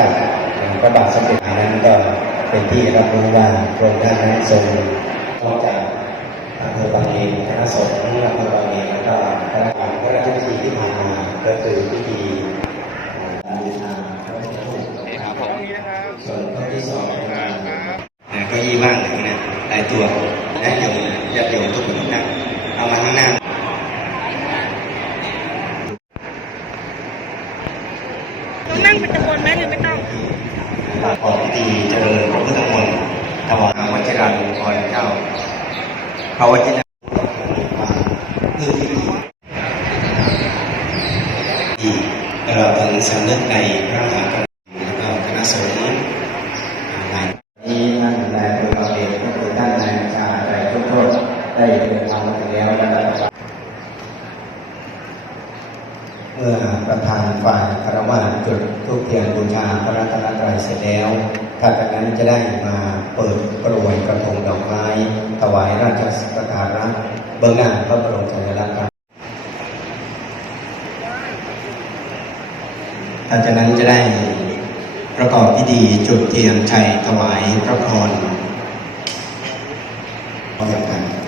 จักพระบาทสมเด็จนั้นก็เป็นที่รับรู้ว่าพระองค์ท่านนั้นทรงนอกจากอำเภอบางเลนคณะสงฆ์อำเภอบางเลนแล้วก็คณะกรรมการพระราชพิธีที่ผ่านมาก็คือพิธีการบูชาพระพุทธรูปครับผมส่วนข้อที่สองเป็นการก็ยี่ว่างถึงเนี่ยหลายตัวและโยมญาติโยมทุกคนนั่งเอามาข้างหน้า ต้องนั่งเป็นตะโกนไหมหรือไม่ต้องขอพิธีเจริญพระพุทธมนต์ถวายวัชิราลงกรณ์เจ้าพระวจนะเพื่อที่ดีตลอดถึงสำนึกในพระมหาก เมื่อประธานฝ่ายคารวะจุดทูปเทียนบูชาพระรัตนตรัยเสร็จแล้วท่าจากนั้นจะได้มาเปิดกรวยกระทงดอกไม้ถวายราชสักการะเบื้องหน้าพระบรมฉายาลักษณ์ครับท่าจากนั้นจะได้ประกอบพิธีจุดเทียนชัยถวายพระพรพร้อมกัน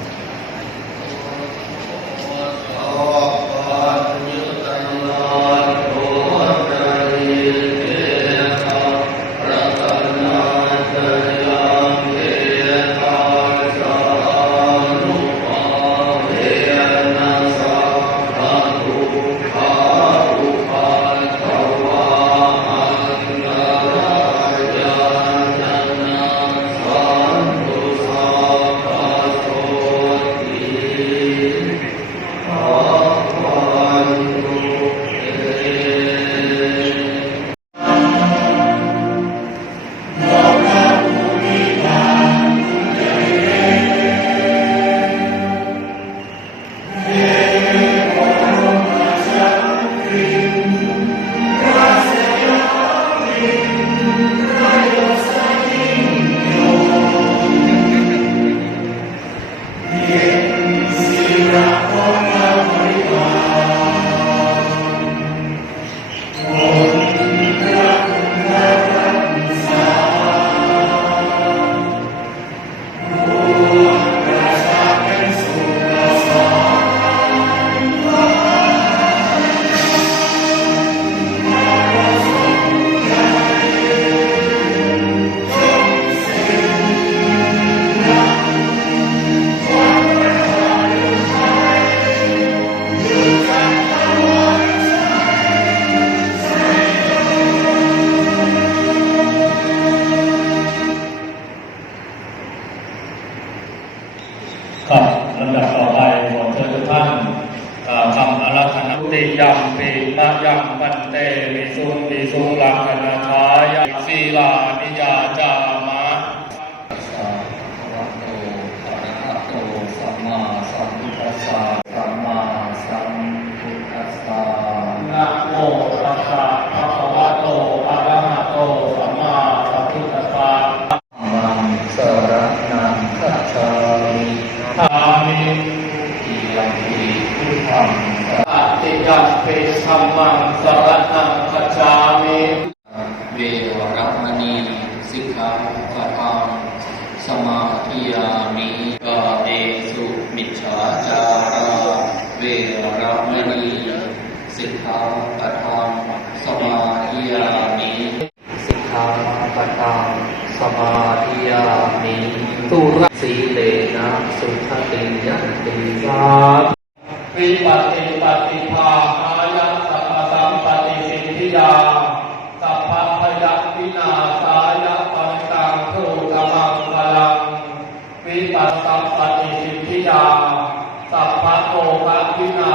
ยัมปิมะยังปันเตมิสุปิสุลังคณาทายาศีลานิยาจามะสัพพะโตอะระหะโตสัมมาสัมพุทธัสสะสัมมาสัมพุทธัสสะนะโมตัสสะภะคะวะโตอะระหะโตสัมมาสัมพุทธัสสะมังสรนังคัจฉามิทามิอิยัมปิพุทธัง สรอติยัมปิสัมมังสรณังคัจฉามิเวรมณีสิกขาปะทังสมาธิยามิกาเอสุมิจฉาจาราเวรมณีสิกขาปะทังสมาธิยามิสิกขาปะทังสมาธิยามิตุระสีเลนะสุขติยันติสาวิปัสสิปฏิ วินาสายะปัญตังทุกมังพลัง วิปัสสัมปติสิทธิยาสัพพะโอภะวินา